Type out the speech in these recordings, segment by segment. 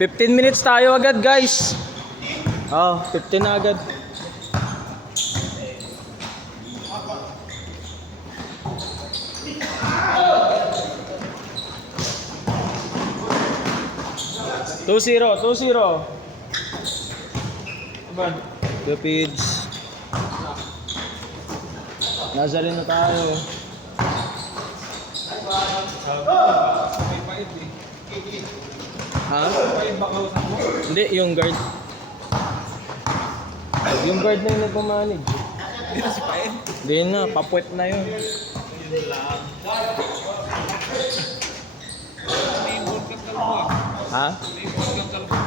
"15 minutes tayo agad, guys." Oh, 15 na agad. Two zero. Rapids. Nazareno na tayo. Ha? Hindi, yung guard. Yung guard na yung nagmamanage. Hindi na si Paen. Hindi na, papuwet na yun. Yun lang. May involved kang kalbo. Ha? May involved kang kalbo.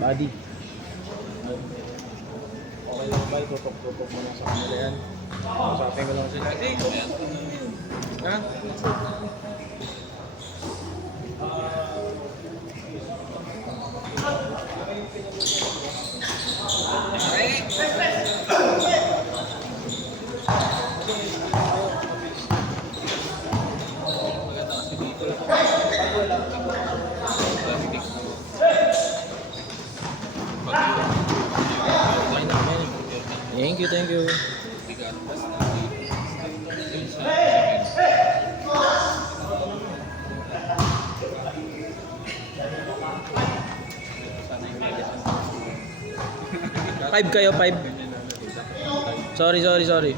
Buddy. Okay lang ba? Tutok-tutok mo na sa kanila yan. Usapin ko lang sila. Ha? Thank you. Five kayo, 5. Sorry.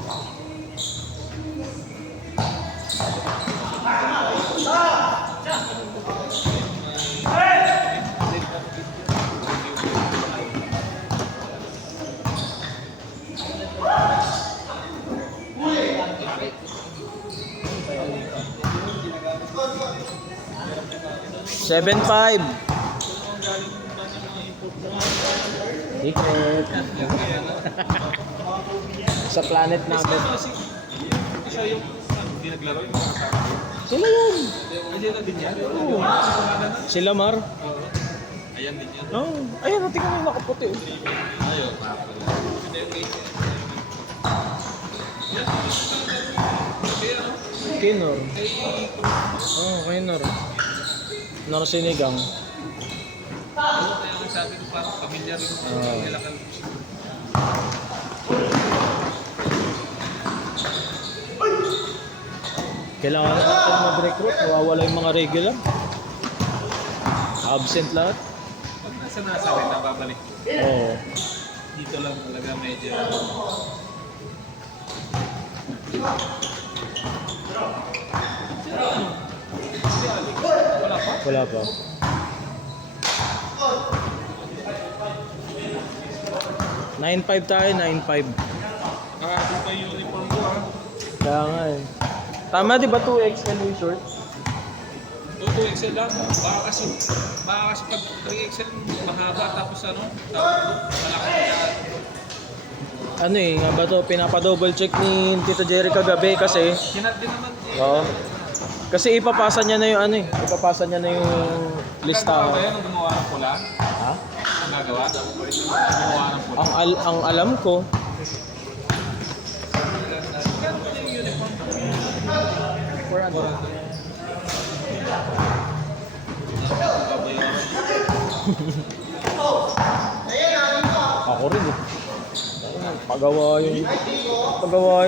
7-5. Ticket. Sa planet namin. Siya yung hindi naglaro yung mga kasama. Sila yan. Kasi na din yan. Oo. Sila Mar. Ayan din yan. Oh, ayan, tingnan mo yung nakaputi. Ayun. Kinor. Oh, Kinor. Nor sinigang. Kaya nga sabi ko parang pamilya rin mo. Nila ka. Kailangan natin mag-recruit. Nawawala yung mga regular. Absent lahat. Pag nasa rin, nababalik. Oo. Dito lang talaga medyo. Wala pa. $9.5 tayo, 9.5. Kakasin pa yung uniform ko ha. Kaya nga eh. Tama di ba 2XL yung short? 2XL lang. Baka kasi pag 3XL mahaba tapos malaki na. Ano eh, nga ba to? Pinapa-double check ni Tito Jerry kagabi kasi. Kinat din naman. Oo. Kasi ipapasa niya na yung ano eh. Ipapasa niya na yung listahan. Gagawa ba yan nung gumawa ng pula? Ha? Ang gagawa? Gumawa ng pula. Ang alam ko. For ano? Ako rin eh. Pagawa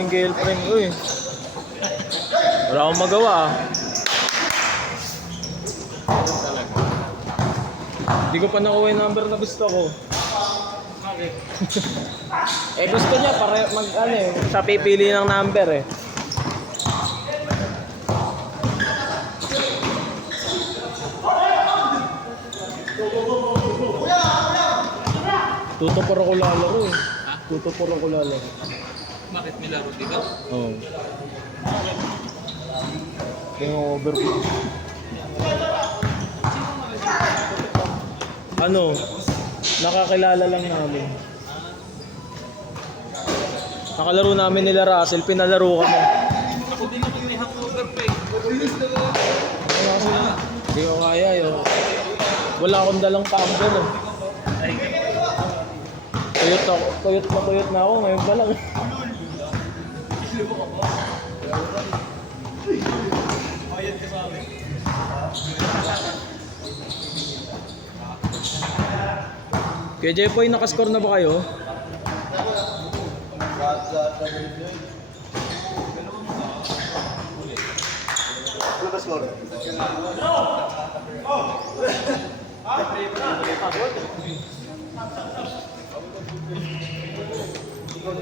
yung girlfriend ko eh. Wala akong magawa ah. Hindi ko pa nakuha yung number na gusto ko. Bakit? Eh gusto niya para mag ano eh, siya pipili ng number eh. Tutupor ako lalaro eh. Tutupor ako lalaro. Bakit may laro dito? Oo. Yung over. Ano? Nakakilala lang namin. Nakalaro namin nila Russell, pinalaro kami. Ako din naman may hangover pa eh. Hindi ko kaya yun. Wala akong dalang tumbler eh. Tuyot na ako ngayon pa lang. Kuya Jepoy, nakascore na ba kayo?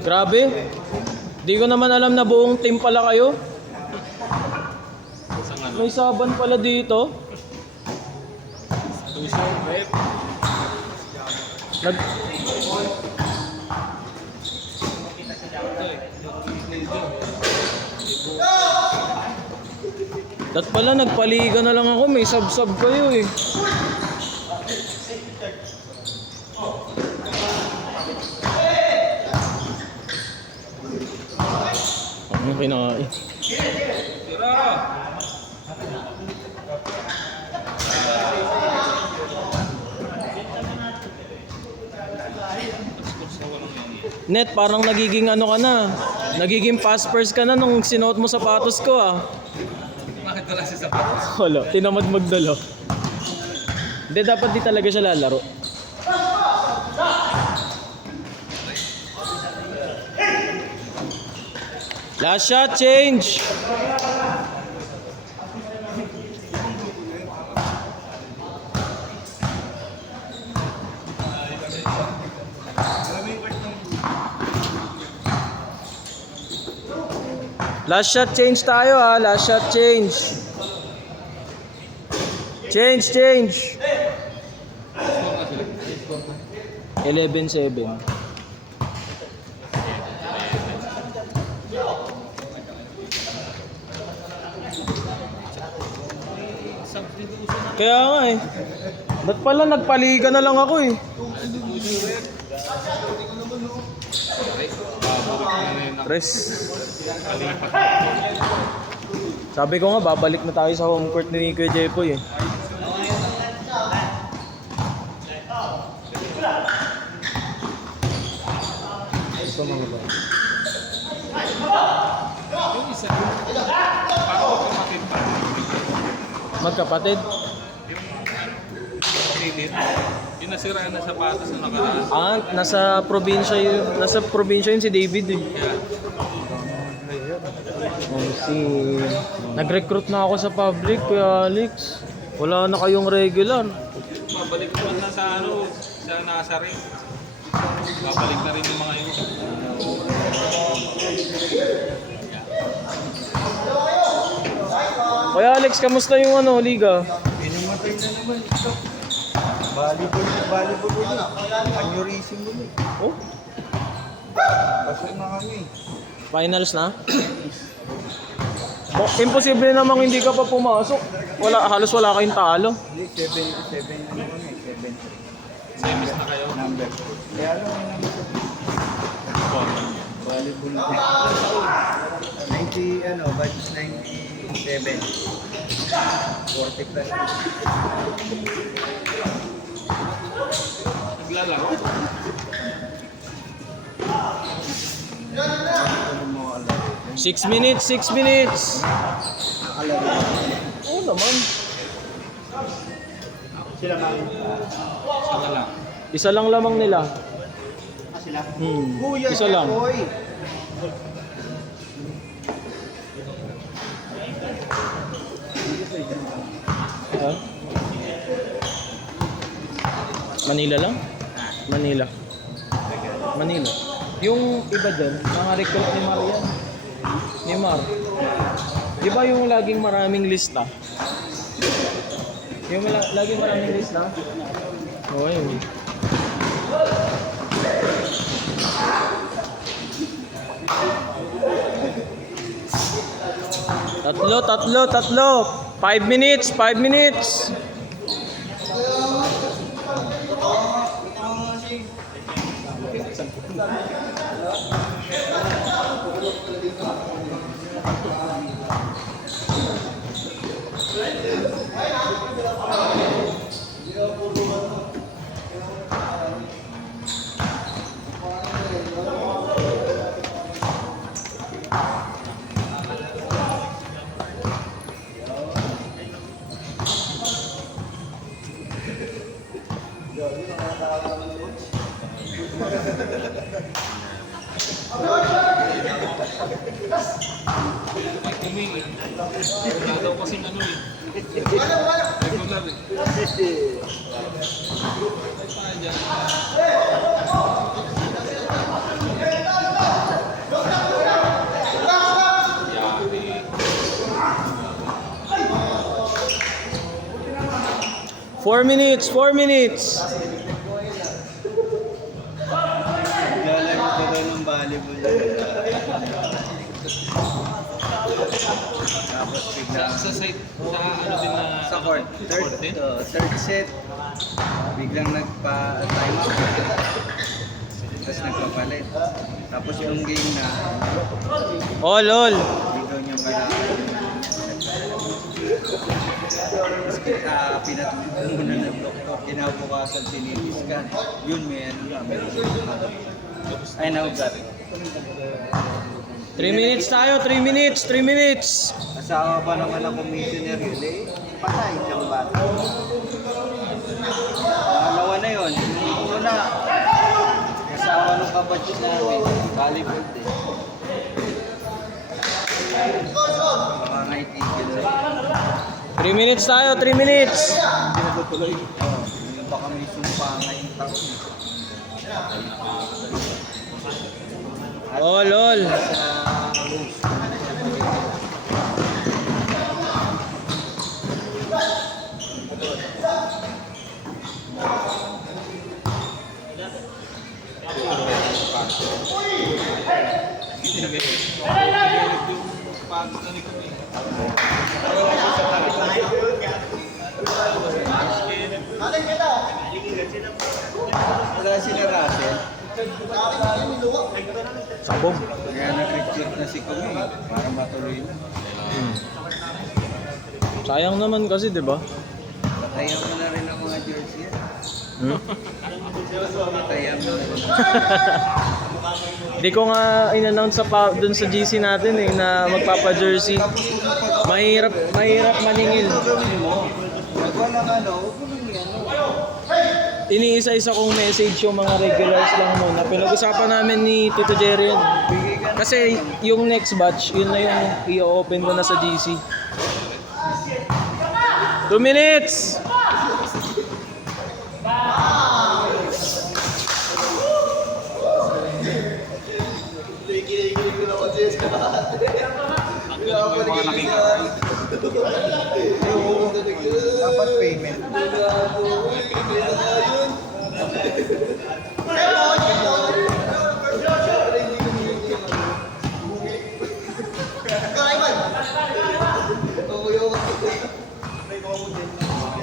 Grabe. Di ko naman alam na buong team pala kayo. May saban pala dito. Nag Dat pala nagpaliga na lang ako, may sub-sub kayo eh. Ano kinain? Tira! Net, parang nagiging ano ka na. Nagiging fast first ka na nung sinuot mo sapatos ko ah. Bakit wala si sapatos? Wala, tinamad magdala. Hindi, dapat di talaga siya lalaro. Last shot, change! Last shot change tayo ha, last shot change. Change. 11-7. Kaya nga eh. Ba't pala nagpaliga na lang ako eh. Res. Sabi ko nga babalik na tayo sa home court ni Kuya Jepoy eh. Ito mga ba? Yung isa, parang kapatid pa. Magkapatid? Pilit. Yung nasiraan na sapatos na nakaraan. Ah, nasa probinsya yun si David eh. Kaya, Oh, nag-recruit na ako sa public, Kuya Alex. Wala na kayong regular. mabalik naman na sa ano, sa nasa ring. Babalik na rin yung mga yun. Kuya Alex, kamusta yung ano, liga? Pinumatay na naman ito. Volleyball ulit. Aneurysm ulit. Oh, Pasok na kami. finals na? Oh, imposible namang hindi ka pa pumasok. Halos wala kayong talo. Hindi, 7 ano kami, 7-3. Semis na kayo. Number. Kaya alam mo naman ito. Volleyball ulit. 90, ano, batch 97. 40 plus. Naglalaro. Ano mo alam? 6 minutes. Alam mo. Oo naman. Sila ba? Saka lang. Isa lang lamang nila. Sila? Isa lang. Boy! Ha? Manila lang? Manila. Yung iba dyan, mga recruit ni Mar yan. Ni Mar. Di ba yung laging maraming lista? Yung laging maraming lista? Oo, yun. Tatlo. 5 minutes, 5 minutes. Ay, kumingi. Wala daw kasing ano eh. Regular eh. Tayo dyan. Yari. 4 minutes, 4 minutes. Naglalaro ko daw ng volleyball. Tapos bigla Sa site, sa ano din na... sa court, Court din? third set, biglang nagpa-time out. Tapos nagpapalit. Tapos yung game na, All. biglaw niyang kailangan. Tapos pinatulog muna ng doktor, kinabukasan sinitiskan. Yun, may ano na, meron ay naugat. 3 minutes tayo, 3 minutes, 3 minutes. Asawa pa naman ang commissioner yun eh. Patay ng bata. Pangalawa na yun. Yung una, asawa ng kapatid namin. Volleyball din. Baka naitigil na. 3 minutes tayo, 3 minutes. Yung baka may sumpa ngayong taon. All. Sa rules. Wala si na Russell. Sabog. Kaya nag-recruit na si Kumi para matuloy na. Sayang naman kasi, di ba? Patayan mo na rin ang mga jersey yan. Hmm? Patayan mo na rin. Di ko nga in-announce dun sa GC natin eh, na magpapa-jersey. Mahirap maningil. Gawin mo. Pag walang ano, huwag mo nang yan. Iniisa-isa kong message yung mga regulars lang muna. Pinag-usapan namin ni Tito Jerry yun. Bigay ka na. Kasi yung next batch, yun na yung i-open ko na sa GC. 2 minutes! Ang galing mo yung mga nakikita. Dapat payment.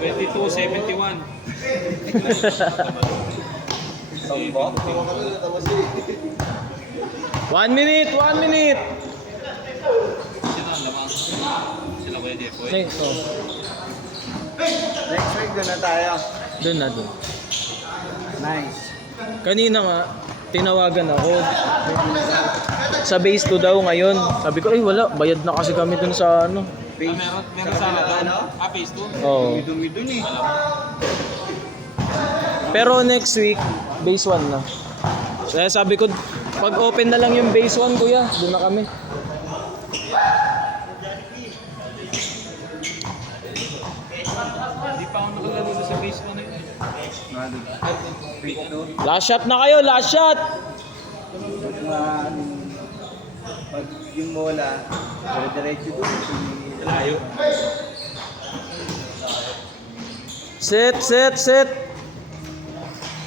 $22.71. Tombok. 1 minute, 1 minute! Sila ang lamang. Sila Kuya Jeffoy. Okay, so, Next week doon na tayo. dun na dun. Nice. Kanina nga, tinawagan ako. Sa base 2 daw ngayon. Sabi ko, ay wala, bayad na kasi kami dun sa ano. Face. Meron sa ano? Phase 2? Oo. Dumi dun eh. Pero next week, base 1 na. Kaya sabi ko, pag open na lang yung base 1, kuya, doon na kami. Hindi pa ako nakalaro sa phase 1 na yun. Week 2. Last shot na kayo, last shot! Pag yung bola, dire-diretso doon. Layo. Set, set, set!